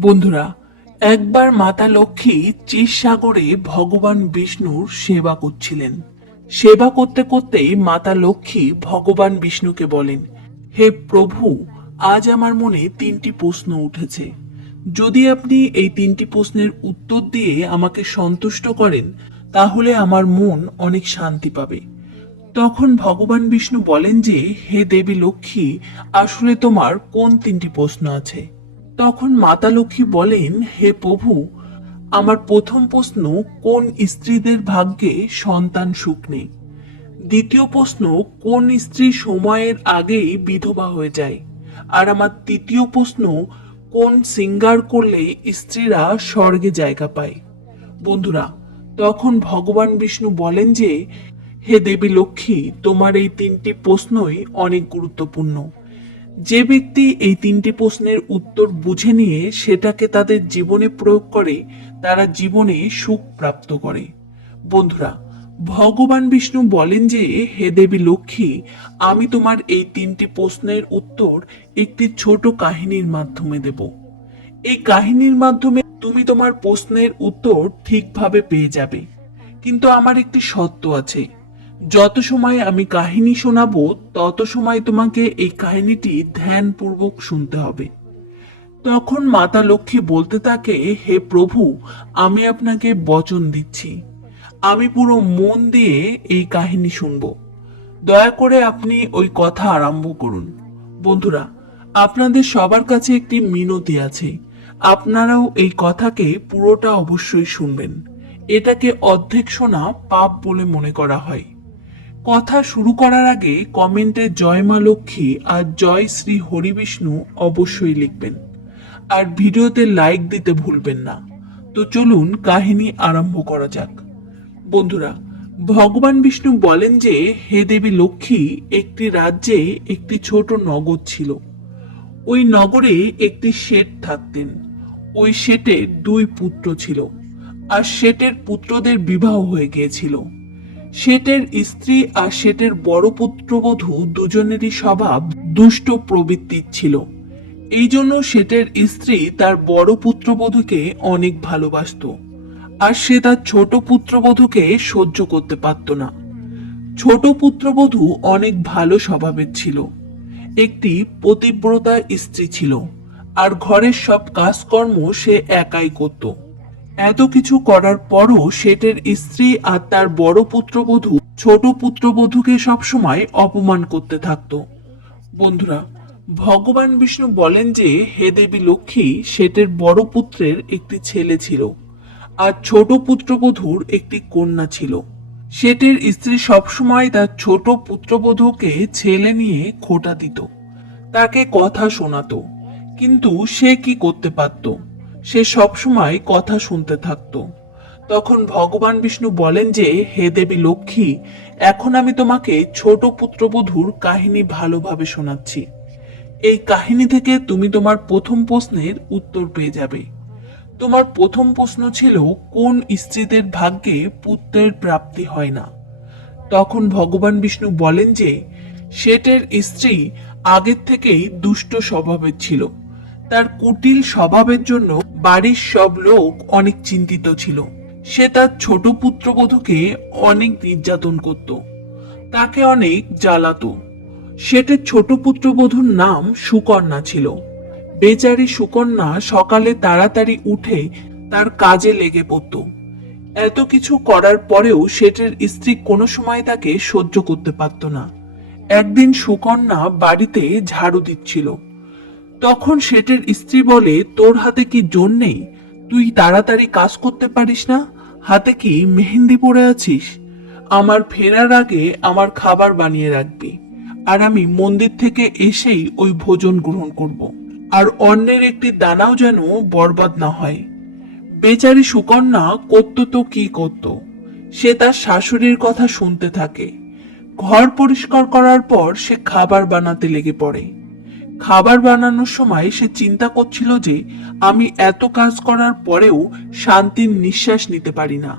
বন্ধুরা, একবার মাতা লক্ষ্মী চিরসাগরে ভগবান বিষ্ণুর সেবা করছিলেন। সেবা করতে করতেই মাতা লক্ষ্মী ভগবান বিষ্ণুকে বলেন, হে প্রভু, আজ আমার মনে তিনটি প্রশ্ন উঠেছে। যদি আপনি এই তিনটি প্রশ্নের উত্তর দিয়ে আমাকে সন্তুষ্ট করেন, তাহলে আমার মন অনেক শান্তি পাবে। তখন ভগবান বিষ্ণু বলেন যে, হে দেবী লক্ষ্মী, আসলে তোমার কোন তিনটি প্রশ্ন আছে? তখন মাতা লক্ষ্মী বলেন, হে প্রভু, আমার প্রথম প্রশ্ন, কোন স্ত্রীদের ভাগ্যে সন্তান সুখ নেই? দ্বিতীয় প্রশ্ন, কোন স্ত্রী সময়ের আগেই বিধবা হয়ে যায়? আর আমার তৃতীয় প্রশ্ন, কোন সিঙ্গার করলে স্ত্রীরা স্বর্গে জায়গা পায়? বন্ধুরা, তখন ভগবান বিষ্ণু বলেন যে, হে দেবী লক্ষ্মী, তোমার এই তিনটি প্রশ্নই অনেক গুরুত্বপূর্ণ। যে ব্যক্তি এই তিনটি প্রশ্নের উত্তর বুঝে নিয়ে সেটাকে তাদের জীবনে প্রয়োগ করে, তারা জীবনে সুখ প্রাপ্ত করে। বন্ধুরা, ভগবান বিষ্ণু বলেন যে, হে দেবী লক্ষ্মী, আমি তোমার এই তিনটি প্রশ্নের উত্তর একটি ছোট কাহিনীর মাধ্যমে দেব। এই কাহিনীর মাধ্যমে তুমি তোমার প্রশ্নের উত্তর ঠিকভাবে পেয়ে যাবে। কিন্তু আমার একটি সত্য আছে। যত সময় আমি কাহিনী শোনাবো, তত সময় তোমাকে এই কাহিনীটি ধ্যানপূর্বক শুনতে হবে। তখন মাতা লক্ষ্মী বলতে থাকে, হে প্রভু, আমি আপনাকে বচন দিচ্ছি। আমি পুরো মন দিয়ে এই কাহিনী শুনব। দয়া করে আপনি ওই কথা আরম্ভ করুন। বন্ধুরা, আপনাদের সবার কাছে একটি মিনতি আছে। আপনারাও এই কথাকে পুরোটা অবশ্যই শুনবেন। এটাকে অর্ধেক শোনা পাপ বলে মনে করা হয়। কথা শুরু করার আগে কমেন্টে জয় মা লক্ষ্মী আর জয় শ্রী হরিবিষ্ণু অবশ্যই লিখবেন। আর ভিডিওতে লাইক দিতে ভুলবেন না। তো চলুন কাহিনী আরম্ভ করা যাক। বন্ধুরা, ভগবান বিষ্ণু বলেন যে, হে দেবী লক্ষ্মী, একটি রাজ্যে একটি ছোট নগর ছিল। ওই নগরে একটি শেঠ থাকতেন। ওই শেঠের দুই পুত্র ছিল। আর শেঠের পুত্রদের বিবাহ হয়ে গিয়েছিল। শেঠের স্ত্রী আর শেঠের বড় পুত্রবধূ দুজনেরই স্বভাব দুষ্ট প্রবৃত্তির ছিল। এই জন্য শেঠের স্ত্রী তার বড় পুত্রবধূকে অনেক ভালোবাসতো, আর সে তার ছোট পুত্রবধূকে সহ্য করতে পারত না। ছোট পুত্রবধূ অনেক ভালো স্বভাবের ছিল, একটি পতিব্রতা স্ত্রী ছিল, আর ঘরের সব কাজকর্ম সে একাই করত। এত কিছু করার পরও শেঠের স্ত্রী আর তার বড় পুত্রবধূ, ছোট পুত্রবধূকে সবসময় অপমান করতে থাকতো। বন্ধুরা, ভগবান বিষ্ণু বলেন যে, হে দেবী লক্ষ্মী, শেঠের বড় পুত্রের একটি ছেলে ছিল আর ছোট পুত্রবধূর একটি কন্যা ছিল। শেঠের স্ত্রী সবসময় তার ছোট পুত্রবধূকে ছেলে নিয়ে খোটা দিত, তাকে কথা শোনাতো, কিন্তু সে কি করতে পারত? সে সবসময় কথা শুনতে থাকতো। তখন ভগবান বিষ্ণু বলেন যে, হে দেবী লক্ষ্মী, এখন আমি তোমাকে ছোট পুত্রবধূর কাহিনী ভালোভাবে শোনাচ্ছি। এই কাহিনী থেকে তুমি তোমার প্রথম প্রশ্নের উত্তর পেয়ে যাবে। তোমার প্রথম প্রশ্ন ছিল, কোন স্ত্রীদের ভাগ্যে পুত্রের প্রাপ্তি হয় না? তখন ভগবান বিষ্ণু বলেন যে, শেঠের স্ত্রী আগের থেকেই দুষ্ট স্বভাবের ছিল। তার কুটিল স্বভাবের জন্য বাড়ির সব লোক অনেক চিন্তিত ছিল। সে তার ছোট পুত্রবধূকে অনেক নির্যাতন করত। তাকে অনেক জ্বালাতো। শেঠের ছোট পুত্রবধূর নাম সুকন্যা ছিল। বেচারি সুকন্যা সকালে তাড়াতাড়ি উঠে তার কাজে লেগে পড়ত। এত কিছু করার পরেও শেঠের স্ত্রী কোনো সময় তাকে সহ্য করতে পারত না। একদিন সুকন্যা বাড়িতে ঝাড়ু দিচ্ছিল। তখন শেঠের স্ত্রী বলে, তোর হাতে কি জোর নেই? তুই তাড়াতাড়ি কাজ করতে পারিস না? হাতে কি মেহেন্দি পরে আছিস? আমার ফেরার আগে আমার খাবার বানিয়ে রাখবি। আর আমি মন্দির থেকে এসেই ওই ভোজন গ্রহণ করব। আর অন্যের একটি দানাও যেন বরবাদ না হয়। বেচারি সুকন্যা, করত তো কি করত? সে তার শাশুড়ির কথা শুনতে থাকে। ঘর পরিষ্কার করার পর সে খাবার বানাতে লেগে পড়ে। খাবার বানানোর সময় সে চিন্তা করছিল যে আমি এত কাজ করার পরেও শান্তির নিঃশ্বাস নিতে পারি না।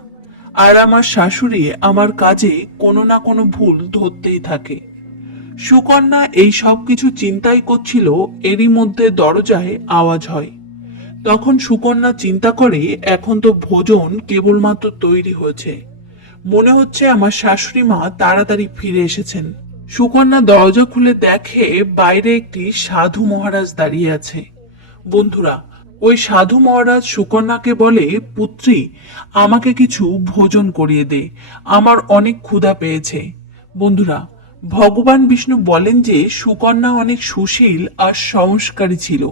আর আমার শাশুড়ি আমার কাজে কোনো না কোনো ভুল ধরতেই থাকে। সুকন্যা এই সব কিছু চিন্তাই করছিল, এরই মধ্যে দরজায় আওয়াজ হয়। তখন সুকন্যা চিন্তা করে, এখন তো ভোজন কেবলমাত্র তৈরি হয়েছে। মনে হচ্ছে আমার শাশুড়ি মা তাড়াতাড়ি ফিরে এসেছেন। সুকন্যা দরজা খুলে দেখে বাইরে একটি সাধু মহারাজ দাঁড়িয়ে আছে। বন্ধুরা, ওই সাধু মহারাজ সুকন্যাকে বলে, পুত্রী, আমাকে কিছু ভোজন করিয়ে দে। আমার অনেক ক্ষুধা পেয়েছে। বন্ধুরা, ভগবান বিষ্ণু বলেন যে সুকন্যা অনেক সুশীল আর সংস্কারী ছিল।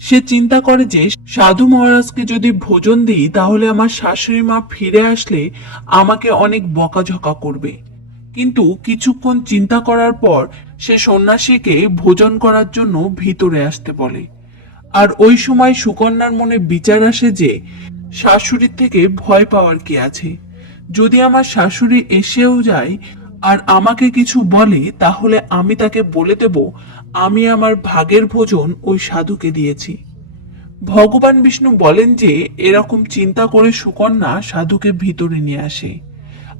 সে চিন্তা করে যে, সাধু মহারাজকে যদি ভোজন দিই, তাহলে আমার শাশুড়ি মা ফিরে আসলে আমাকে অনেক বকাঝকা করবে। কিন্তু কিছুক্ষণ চিন্তা করার পর সে সন্ন্যাসীকে ভোজন করার জন্য ভিতরে আসতে বলে। আর ওই সময় সুকন্যার মনে বিচার আসে যে শাশুড়ির থেকে ভয় পাওয়ার কি আছে। যদি আমার শাশুড়ি এসেও যায় আর আমাকে কিছু বলে, তাহলে আমি তাকে বলে দেব, আমি আমার ভাগের ভোজন ওই সাধুকে দিয়েছি। ভগবান বিষ্ণু বলেন যে, এরকম চিন্তা করে সুকন্যা সাধুকে ভিতরে নিয়ে আসে।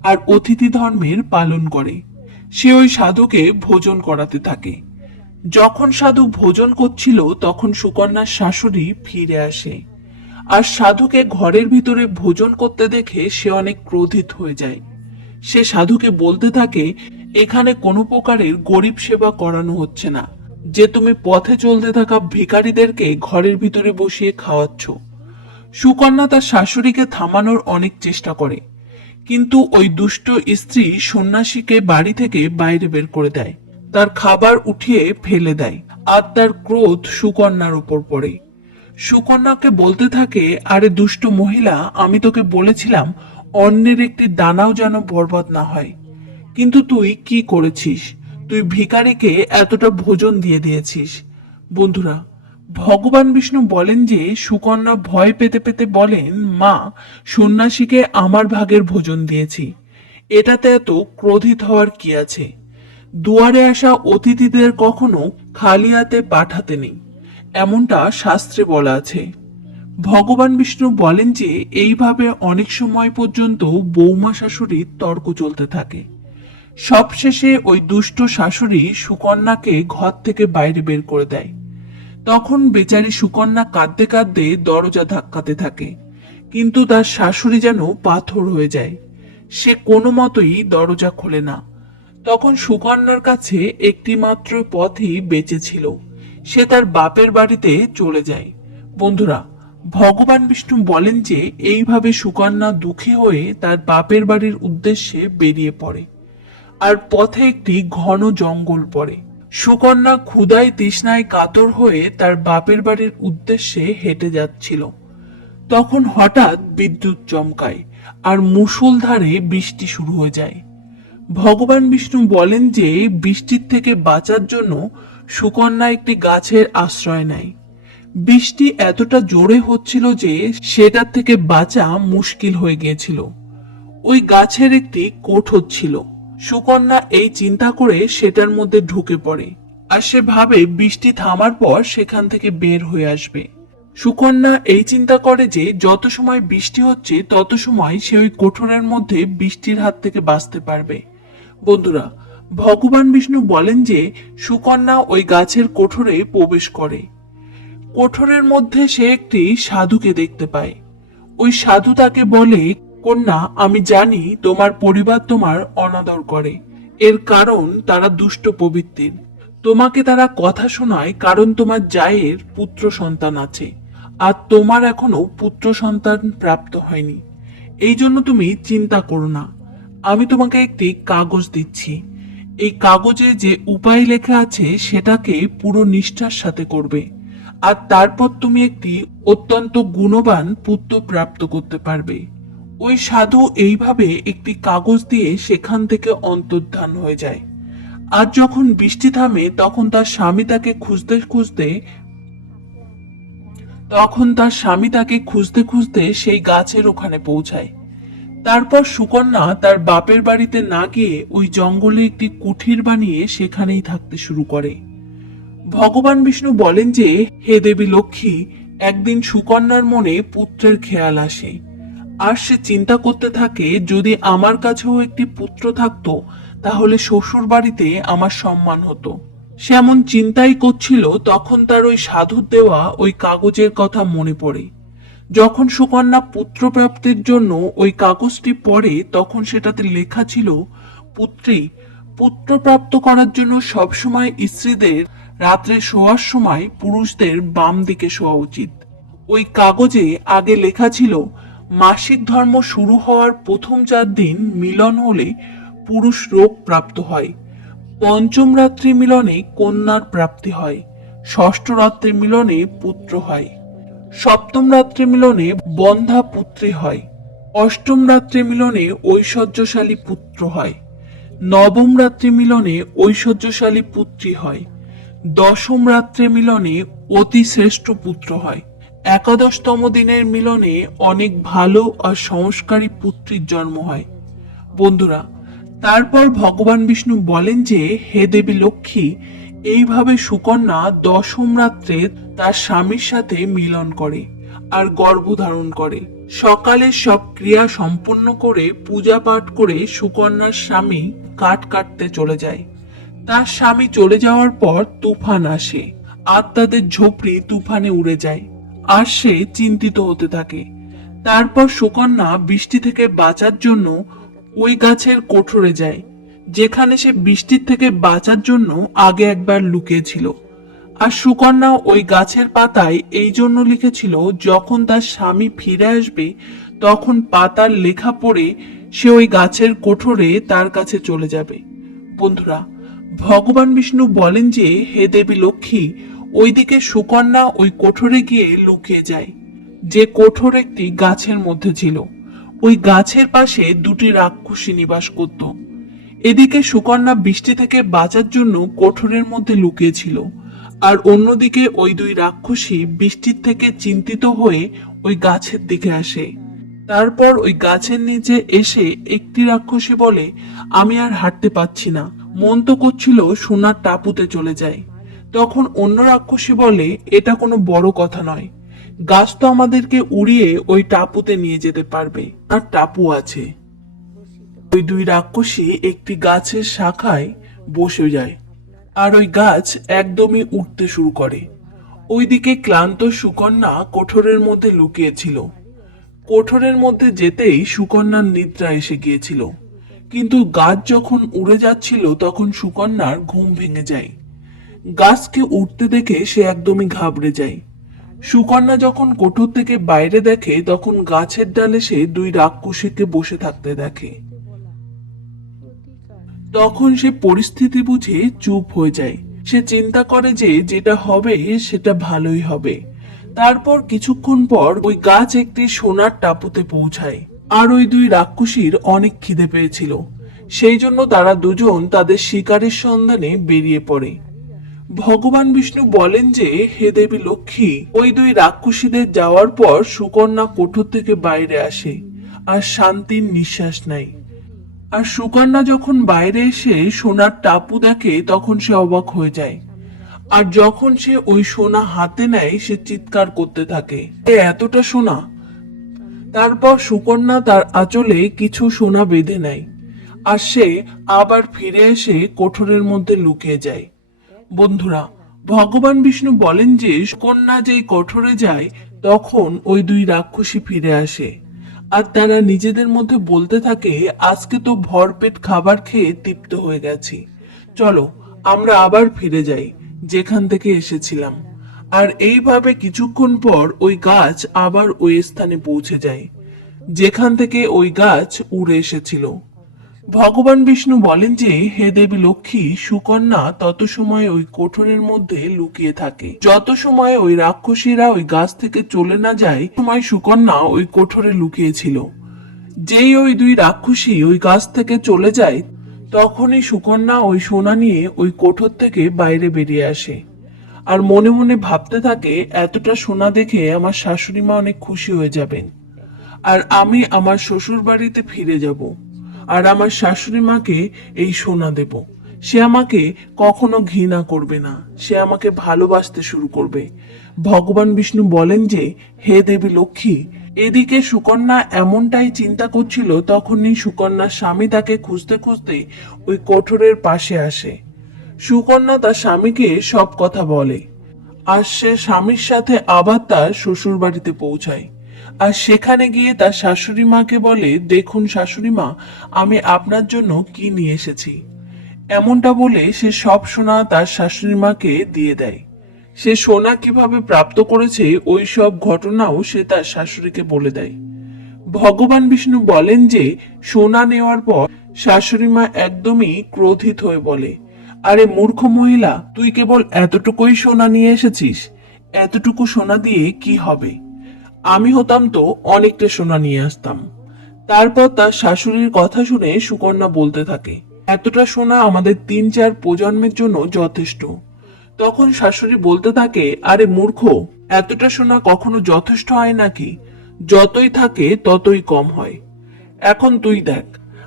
আর অতিথি ধর্মের পালন করে। সে ওই সাধুকে ভোজন করাতে থাকে। যখন সাধু ভোজন করছিল, তখন সুকন্যার শাশুড়ি ফিরে আসে। আর সাধুকে ঘরের ভিতরে ভোজন করতে দেখে সে অনেক ক্রোধিত হয়ে যায়। সে সাধুকে বলতে থাকে, এখানে কোনো প্রকারের গরিব সেবা করানো হচ্ছে না। যে তুমি পথে চলতে থাকা ভিখারিদেরকে ঘরের ভিতরে বসিয়ে খাওয়াচ্ছ। সুকন্যা তার শাশুড়িকে থামানোর অনেক চেষ্টা করে। কিন্তু ওই দুষ্ট স্ত্রী সন্ন্যাসীকে বাড়ি থেকে বাইরে বের করে দেয়। তার খাবার উঠিয়ে ফেলে দেয় আর তার ক্রোধ সুকন্যার উপর পড়ে। সুকন্যাকে বলতে থাকে, আরে দুষ্ট মহিলা, আমি তোকে বলেছিলাম অন্যের একটি দানাও যেন বরবাদ না হয়। কিন্তু তুই কি করেছিস? তুই ভিখারিকে এতটা ভোজন দিয়ে দিয়েছিস। বন্ধুরা ভগবান বিষ্ণু বলেন যে, সুকন্যা ভয় পেতে পেতে বলেন, মা, সন্ন্যাসীকে আমার ভাগের ভোজন দিয়েছি। এটাতে এত ক্রোধিত হওয়ার কি আছে? দুয়ারে আসা অতিথিদের কখনো খালি হাতে পাঠাতে নেই। এমনটা শাস্ত্রে বলা আছে। ভগবান বিষ্ণু বলেন যে, এইভাবে অনেক সময় পর্যন্ত বৌমা শাশুড়ির তর্ক চলতে থাকে। সবশেষে ওই দুষ্ট শাশুড়ি সুকন্যাকে ঘর থেকে বাইরে বের করে দেয়। তখন বেচারি সুকন্যা কাঁদতে কাঁদতে দরজা ধাক্কাতে থাকে। কিন্তু তার শাশুড়ি যেন পাথর হয়ে যায়। সে কোনো মতোই দরজা খোলে না। তখন সুকন্যার কাছে একটি মাত্র পথই বেঁচে ছিল। সে তার বাপের বাড়িতে চলে যায়। বন্ধুরা, ভগবান বিষ্ণু বলেন যে, এইভাবে সুকন্যা দুঃখী হয়ে তার বাপের বাড়ির উদ্দেশ্যে বেরিয়ে পড়ে। আর পথে একটি ঘন জঙ্গল পড়ে। সুকন্যা ক্ষুদায় তৃষ্ণায় কাতর হয়ে তার বাপের বাড়ির উদ্দেশ্যে হেঁটে যাচ্ছিল। তখন হঠাৎ বিদ্যুৎ চমকায় আর মুষলধারে বৃষ্টি শুরু হয়ে যায়। ভগবান বিষ্ণু বলেন যে বৃষ্টির থেকে বাঁচার জন্য সুকন্যা একটি গাছের আশ্রয় নেয়। বৃষ্টি এতটা জোরে হচ্ছিল যে সেটার থেকে বাঁচা মুশকিল হয়ে গিয়েছিল। ওই গাছের একটি কোঠর ছিল সুকন্যা এই চিন্তা করে সেটার মধ্যে ঢুকে পড়ে আর সে ভাবে বৃষ্টি থামার পর সেখান থেকে বের হয়ে আসবে। সুকন্যা এই চিন্তা করে যে যত সময় বৃষ্টি হচ্ছে, তত সময় সে ওই কোঠরের মধ্যে বৃষ্টির হাত থেকে বাঁচতে পারবে। বন্ধুরা, ভগবান বিষ্ণু বলেন যে সুকন্যা ওই গাছের কোঠরে প্রবেশ করে। কোঠরের মধ্যে সে একটি সাধুকে দেখতে পায়। ওই সাধু তাকে বলে কন্যা, আমি জানি তোমার পরিবার তোমার অনাদর করে। এর কারণ তারা দুষ্ট প্রবৃত্তির। তোমাকে তারা কথা শোনায় কারণ তোমার জায়ের পুত্র সন্তান আছে, আর তোমার এখনও পুত্র সন্তান প্রাপ্ত হয়নি। এই জন্য তুমি চিন্তা করো না। আমি তোমাকে একটি কাগজ দিচ্ছি। এই কাগজে যে উপায় লেখা আছে সেটাকে পুরো নিষ্ঠার সাথে করবে, আর তারপর তুমি একটি অত্যন্ত গুণবান পুত্র প্রাপ্ত করতে পারবে। ওই সাধু এইভাবে একটি কাগজ দিয়ে সেখান থেকে অন্তর্ধান হয়ে যায়। আর যখন বৃষ্টি থামে, তখন তার স্বামী তাকে খুঁজতে খুঁজতে, তখন তার স্বামী তাকে খুঁজতে খুঁজতে সেই গাছের ওখানে পৌঁছায়। তারপর সুকন্যা তার বাপের বাড়িতে না গিয়ে ওই জঙ্গলে একটি কুঠির বানিয়ে সেখানেই থাকতে শুরু করে। ভগবান বিষ্ণু বলেন যে, হে দেবী লক্ষ্মী, একদিন সুকন্যার মনে পুত্রের খেয়াল আসে। আর সে চিন্তা করতে থাকে, যদি আমার কাছেও একটি পুত্র থাকতো, তাহলে শ্বশুর বাড়িতে আমার সম্মান হতো। সে এমন চিন্তাই করছিল, তখন তার ওই সাধুর দেওয়া ওই কাগজের কথা মনে পড়ে। যখন সুকন্যা পুত্রপ্রাপ্তির জন্য ওই কাগজটি পড়ে, তখন সেটাতে লেখা ছিল, পুত্রী, পুত্রপ্রাপ্ত করার জন্য সবসময় স্ত্রীদের রাত্রে শোয়ার সময় পুরুষদের বাম দিকে শোয়া উচিত। ওই কাগজে আগে লেখা ছিল মাসিক ধর্ম শুরু হওয়ার প্রথম চার দিন মিলন হলে পুরুষ রোগ প্রাপ্ত হয়। পঞ্চম রাত্রি মিলনে কন্যার প্রাপ্তি হয়। ষষ্ঠ রাত্রি মিলনে পুত্র হয়। সপ্তম রাত্রি মিলনে বন্ধা পুত্রী হয়। অষ্টম রাত্রি মিলনে ঐশ্বর্যশালী পুত্র হয়। নবম রাত্রি মিলনে ঐশ্বর্যশালী পুত্রী হয়। দশম রাত্রে মিলনে অতি শ্রেষ্ঠ পুত্র হয়। একাদশতম দিনের মিলনে অনেক ভালো আর সংস্কারী পুত্রীর জন্ম হয়। বন্ধুরা, তারপর ভগবান বিষ্ণু বলেন যে, হে দেবী লক্ষ্মী, এইভাবে সুকন্যা দশম রাত্রে তার স্বামীর সাথে মিলন করে আর গর্ভধারণ করে। সকালে সব ক্রিয়া সম্পন্ন করে পূজা পাঠ করে সুকন্যার স্বামী কাঠ কাটতে চলে যায়। তার স্বামী চলে যাওয়ার পর তুফান আসে। আর তাদের ঝোপড়ি তুফানে উড়ে যায়। আর সে চিন্তিত হতে থাকে। তারপর সুকন্যা বৃষ্টি থেকে বাঁচার জন্য ওই গাছের কোঠরে যায়, যেখানে সে বৃষ্টির থেকে বাঁচার জন্য আগে একবার লুকিয়েছিল। আর সুকন্যা ওই গাছের পাতায় এই জন্য লিখেছিল, যখন তার স্বামী ফিরে আসবে, তখন পাতার লেখা পড়ে সে ওই গাছের কোঠরে তার কাছে চলে যাবে। বন্ধুরা, ভগবান বিষ্ণু বলেন যে, হে দেবী লক্ষ্মী ওইদিকে সুকন্যা ওই কোঠরে গিয়ে লুকিয়ে যায়। যে কোঠর একটি গাছের মধ্যে ছিল, ওই গাছের পাশে দুটি রাক্ষসী নিবাস করত। এদিকে সুকন্যা বৃষ্টি থেকে বাঁচার জন্য কোঠরের মধ্যে লুকিয়েছিল, আর অন্যদিকে ওই দুই রাক্ষসী বৃষ্টির থেকে চিন্তিত হয়ে ওই গাছের দিকে আসে। তারপর ওই গাছের নিচে এসে একটি রাক্ষসী বলে, আমি আর হাঁটতে পাচ্ছি না। মন তো করছিল সোনার টাপুতে চলে যায়। তখন অন্য রাক্ষসী বলে, এটা কোনো বড় কথা নয়। গাছ তো আমাদেরকে উড়িয়ে ওই টাপুতে নিয়ে যেতে পারবে। আর টাপু আছে। ওই দুই রাক্ষসী একটি গাছের শাখায় বসে যায়। আর ওই গাছ একদমই উঠতে শুরু করে। ওইদিকে ক্লান্ত সুকন্যা কোঠরের মধ্যে লুকিয়েছিল। কোঠরের মধ্যে যেতেই সুকন্যার নিদ্রা এসে গিয়েছিল। কিন্তু গাছ যখন উড়ে যাচ্ছিল, তখন সুকন্যার ঘুম ভেঙে যায়। গাছকে উঠতে দেখে সে একদমই ঘাবড়ে যায়। সুকন্যা যখন কোঠর থেকে বাইরে দেখে, তখন গাছের ডালে সে দুই রাক্ষসীকে বসে থাকতে দেখে। তখন সে পরিস্থিতি বুঝে চুপ হয়ে যায়। সে চিন্তা করে যে যেটা হবে, সেটা ভালোই হবে। তারপর কিছুক্ষণ পর ওই গাছ একটি সোনার টাপুতে পৌঁছায়। আর ওই দুই রাক্ষসীর অনেক খিদে পেয়েছিল। সেই জন্য তারা দুজন তাদের শিকারের সন্ধানে বেরিয়ে পড়ে। ভগবান বিষ্ণু বলেন যে, হে দেবী লক্ষ্মী, ওই দুই রাক্ষসীদের যাওয়ার পর সুকন্যা কঠোর থেকে বাইরে আসে, আর শান্তির নিঃশ্বাস নেয়। আর সুকন্যা যখন বাইরে এসে সোনার টাপু দেখে, তখন সে অবাক হয়ে যায়। আর যখন সে ওই সোনা হাতে নেয়, সে চিৎকার করতে থাকে, "এ এতটা সোনা? তারপর সুকন্যা তার আঁচলে কিছু সোনা বেঁধে নেয়, আর সে আবার ফিরে এসে কোঠরের মধ্যে লুকিয়ে যায়। বন্ধুরা, ভগবান বিষ্ণু বলেন যে, কন্যা যেই কঠোরে যায়, তখন ওই দুই রাক্ষসী ফিরে আসে। আর তারা নিজেদের মধ্যে বলতে থাকে, আজকে তো ভরপেট খাবার খেয়ে তৃপ্ত হয়ে গেছি। চলো, আমরা আবার ফিরে যাই, যেখান থেকে এসেছিলাম। আর এইভাবে কিছুক্ষণ পর ওই গাছ আবার ওই স্থানে পৌঁছে যায়, যেখান থেকে ওই গাছ উড়ে এসেছিল। ভগবান বিষ্ণু বলেন যে, হে দেবী লক্ষ্মী, সুকন্যা তত সময় ওই কোঠরের মধ্যে লুকিয়ে থাকে। যত সময় ওই রাক্ষসীরা ওই গাছ থেকে চলে না যায় সময় সুকন্যা ওই কোঠরে লুকিয়েছিল যেই ওই দুই রাক্ষসী ওই গাছ থেকে চলে যায়, তখনই সুকন্যা ওই সোনা নিয়ে ওই কোঠর থেকে বাইরে বেরিয়ে আসে। আর মনে মনে ভাবতে থাকে, এতটা সোনা দেখে আমার শাশুড়ি মা অনেক খুশি হয়ে যাবেন। আর আমি আমার শ্বশুর বাড়িতে ফিরে যাব। আর আমার শাশুড়ি মাকে এই সোনা দেব। সে আমাকে কখনো ঘৃণা করবে না। সে আমাকে ভালোবাসতে শুরু করবে। ভগবান বিষ্ণু বলেন যে, হে দেবী লক্ষ্মী, এদিকে সুকন্যা এমনটাই চিন্তা করছিল তখনই সুকন্যার স্বামী তাকে খুঁজতে খুঁজতে ওই কোঠরের পাশে আসে। সুকন্যা তার স্বামীকে সব কথা বলে। আর সে স্বামীর সাথে আবার তার শ্বশুর বাড়িতে পৌঁছায়। আর সেখানে গিয়ে তার শাশুড়ি মাকে বলে, দেখুন শাশুড়ি মা, আমি আপনার জন্য কি নিয়ে এসেছি? এমনটা বলে সে সব সোনা তার শাশুড়ি মাকে দিয়ে দেয়। সে সোনা কীভাবে প্রাপ্ত করেছে, ওই সব ঘটনাও সে তার শাশুড়িকে বলে দেয়। ভগবান বিষ্ণু বলেন যে, সোনা নেওয়ার পর শাশুড়ি মা একদমই ক্রোধিত হয়ে বলে, আরে মূর্খ মহিলা, তুই কেবল এতটুকুই সোনা নিয়ে এসেছিস, এতটুকু সোনা দিয়ে কি হবে? আমি হতাম তো অনেকটা সোনা নিয়ে আসতাম। তারপর তার শাশুড়ির কথা শুনে সুকন্যা বলতে থাকে, এতটা সোনা আমাদের তিন চার প্রজন্মের জন্য যথেষ্ট। তখন শাশুড়ি বলতে থাকে, আরে মূর্খ, এতটা সোনা কখনো যথেষ্ট হয় নাকি? যতই থাকে ততই কম হয়। এখন তুই দেখ,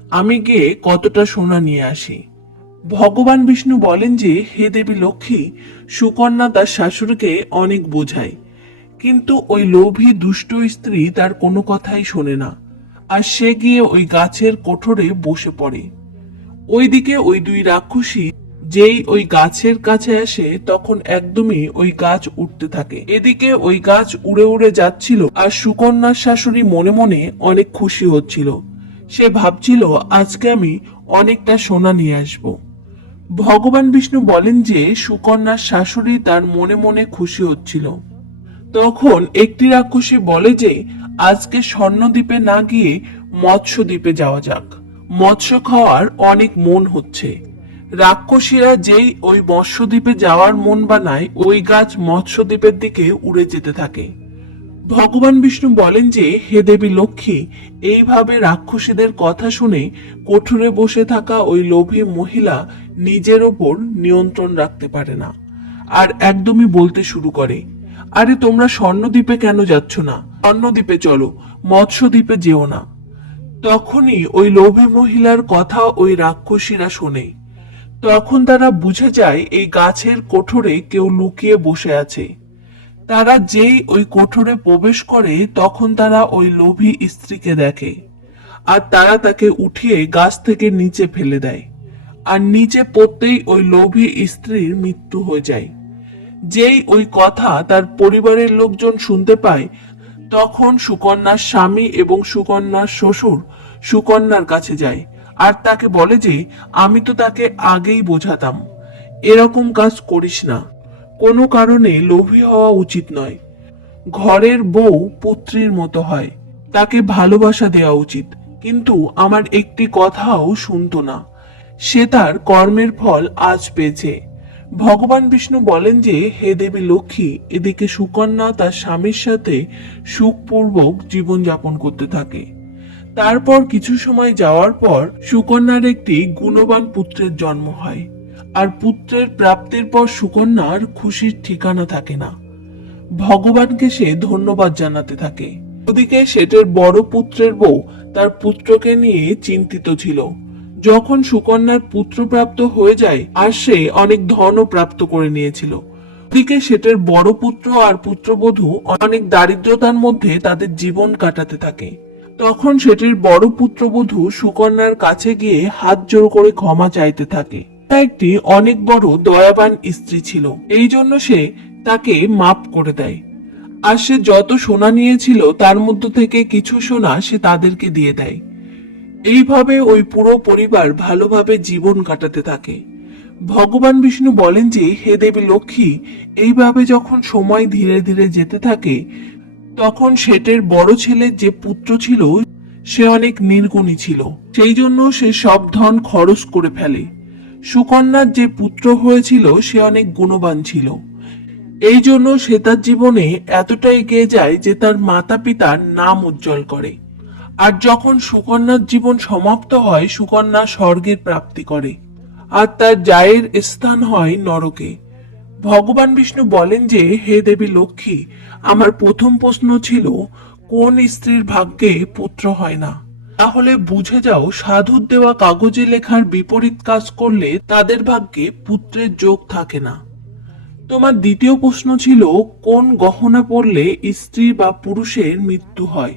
আমি গিয়ে কতটা সোনা নিয়ে আসি? ভগবান বিষ্ণু বলেন যে, হে দেবী লক্ষ্মী, সুকন্যা তার শাশুড়িকে অনেক বোঝায়। কিন্তু ওই লোভী দুষ্ট স্ত্রী তার কোনো কথাই শোনে না, আর সে গিয়ে ওই গাছের কোঠরে বসে পড়ে। ওইদিকে ওই দুই রাক্ষসী যেই ওই গাছের কাছে আসে, তখন একদমই ওই গাছ উঠতে থাকে। এদিকে ওই গাছ উড়ে উড়ে যাচ্ছিল, আর সুকন্যার শাশুড়ি মনে মনে অনেক খুশি হচ্ছিল। সে ভাবছিল, আজকে আমি অনেকটা সোনা নিয়ে আসব। ভগবান বিষ্ণু বলেন যে, সুকন্যার শাশুড়ি তার মনে মনে খুশি হচ্ছিল। তখন একটি রাক্ষসী বলে যে, আজকে স্বর্ণদ্বীপে না গিয়ে মৎস্যদ্বীপে যাওয়া যাক। মৎস্য খাওয়ার অনেক মন হচ্ছে। রাক্ষসীরা যেই ওই মৎস্যদ্বীপে যাওয়ার মন বানায়, ওই গাছ মৎস্যদ্বীপের দিকে উড়ে যেতে থাকে। ভগবান বিষ্ণু বলেন যে, হে দেবী লক্ষ্মী, এইভাবে রাক্ষসীদের কথা শুনে কঠোরে বসে থাকা ওই লোভী মহিলা নিজের ওপর নিয়ন্ত্রণ রাখতে পারে না। আর একদমই বলতে শুরু করে। আরে তোমরা স্বর্ণদ্বীপে কেন যাচ্ছ না? স্বর্ণদ্বীপে চলো, মৎস্যদ্বীপে যেও না। তখনই ওই লোভী মহিলার কথা ওই রাক্ষসীরা শোনে। তখন তারা বুঝে যায় এই গাছের কোঠরে কেউ লুকিয়ে বসে আছে। তারা যেই ওই কোঠরে প্রবেশ করে, তখন তারা ওই লোভী স্ত্রীকে দেখে। আর তারা তাকে উঠিয়ে গাছ থেকে নিচে ফেলে দেয়। আর নিচে পড়তেই ওই লোভী স্ত্রীর মৃত্যু হয়ে যায়। যেই ওই কথা তার পরিবারের লোকজন শুনতে পায়, তখন সুকন্যার স্বামী এবং সুকন্যার শ্বশুর সুকন্যার কাছে যায় আর তাকে বলে যে, আমি তো তাকে আগেই বোঝাতাম। এরকম কাজ করিস না। কোনো কারণে লোভী হওয়া উচিত নয়। ঘরের বউ পুত্রীর মতো হয়। তাকে ভালোবাসা দেওয়া উচিত। কিন্তু আমার একটি কথাও শুনতো না। সে তার কর্মের ফল আজ পেয়েছে। ভগবান বিষ্ণু বলেন যে, হে দেবী লক্ষ্মী, এদিকে সুকন্যা তার স্বামীর সাথে সুখপূর্বক জীবনযাপন করতে থাকে। তারপর কিছু সময় যাওয়ার পর সুকন্যার একটি গুণবান পুত্রের জন্ম হয়। আর পুত্রের প্রাপ্তির পর সুকন্যার খুশির ঠিকানা থাকে না। ভগবানকে সে ধন্যবাদ জানাতে থাকে। ওদিকে সেটের বড় পুত্রের বউ তার পুত্রকে নিয়ে চিন্তিত ছিল। যখন সুকন্যার পুত্রপ্রাপ্ত হয়ে যায়, আর সে অনেক ধনও প্রাপ্ত করে নিয়েছিল। ওদিকে সেটের বড় পুত্র আর পুত্রবধূ অনেক দারিদ্রতার মধ্যে তাদের জীবন কাটাতে থাকে। তখন সেটির বড় পুত্রবধূ সুকন্যার কাছে গিয়ে হাত জোর করে ক্ষমা চাইতে থাকে। তা একটি অনেক বড় দয়াবান স্ত্রী ছিল, এই জন্য সে তাকে মাপ করে দেয়। আর সে যত সোনা নিয়েছিল, তার মধ্য থেকে কিছু সোনা সে তাদেরকে দিয়ে দেয়। এইভাবে ওই পুরো পরিবার ভালোভাবে জীবন কাটাতে থাকে। ভগবান বিষ্ণু বলেন যে, হে দেবী লক্ষ্মী, এইভাবে যখন সময় ধীরে ধীরে যেতে থাকে, তখন সেটের বড় ছেলের যে পুত্র ছিল, সে অনেক নির্গুণী ছিল। সেই জন্য সে সব ধন খরচ করে ফেলে। সুকন্যার যে পুত্র হয়েছিল, সে অনেক গুণবান ছিল। এই জন্য সে তার জীবনে এতটাই এগিয়ে যায় যে তার মাতা পিতার নাম উজ্জ্বল করে। আর যখন সুকন্যার জীবন সমাপ্ত হয়, সুকন্যা স্বর্গের প্রাপ্তি করে। আর তার জায়ের স্থান হয় নরকে। ভগবান বিষ্ণু বলেন যে, হে দেবী লক্ষ্মী, আমার প্রথম প্রশ্ন ছিল, কোন স্ত্রীর ভাগ্যে পুত্র হয় না? তাহলে বুঝে যাও, সাধুর দেওয়া কাগজে লেখার বিপরীত কাজ করলে তাদের ভাগ্যে পুত্রের যোগ থাকে না। তোমার দ্বিতীয় প্রশ্ন ছিল, কোন গহনা পরলে স্ত্রী বা পুরুষের মৃত্যু হয়?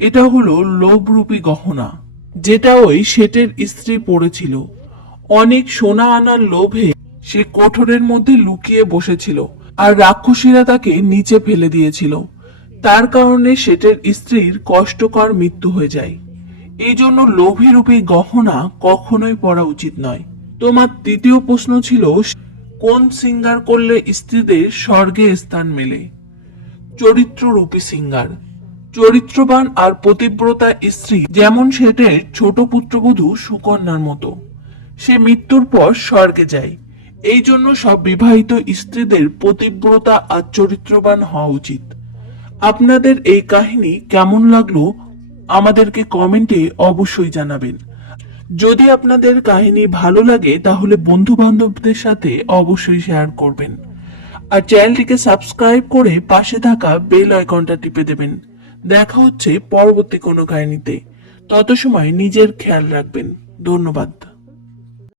এটা হলো লোভরূপী গহনা, যেটা ওই শেটের স্ত্রী পড়েছিল অনেক সোনা আনার লোভে সে কোঠরের মধ্যে লুকিয়ে বসেছিল আর রাক্ষসীরা তাকে নিচে ফেলে দিয়েছিল। তার কারণে শেঠের স্ত্রীর কষ্টকর মৃত্যু হয়ে যায়। এই জন্য লোভী রূপে গহনা কখনোই পরা উচিত নয়। তোমার তৃতীয় প্রশ্ন ছিল, কোন সিঙ্গার করলে স্ত্রীদের স্বর্গে স্থান মেলে? চরিত্ররূপী সিঙ্গার। চরিত্রবান আর পতিব্রতা স্ত্রী যেমন শেঠের ছোট পুত্রবধূ সুকন্যার মতো। সে মৃত্যুর পর স্বর্গে যায়। এই জন্য সব বিবাহিত স্ত্রীদের পতিব্রতা আর চরিত্রবান হওয়া উচিত। আপনাদের এই কাহিনী কেমন লাগল আমাদেরকে কমেন্টে অবশ্যই জানাবেন। যদি আপনাদের কাহিনী ভালো লাগে, তাহলে বন্ধু বান্ধবদের সাথে অবশ্যই শেয়ার করবেন। আর চ্যানেলটিকে সাবস্ক্রাইব করে পাশে থাকা বেল আইকনটা টিপে দেবেন। দেখা হচ্ছে পরবর্তী কোনো কাহিনীতে। তত সময় নিজের খেয়াল রাখবেন। ধন্যবাদ।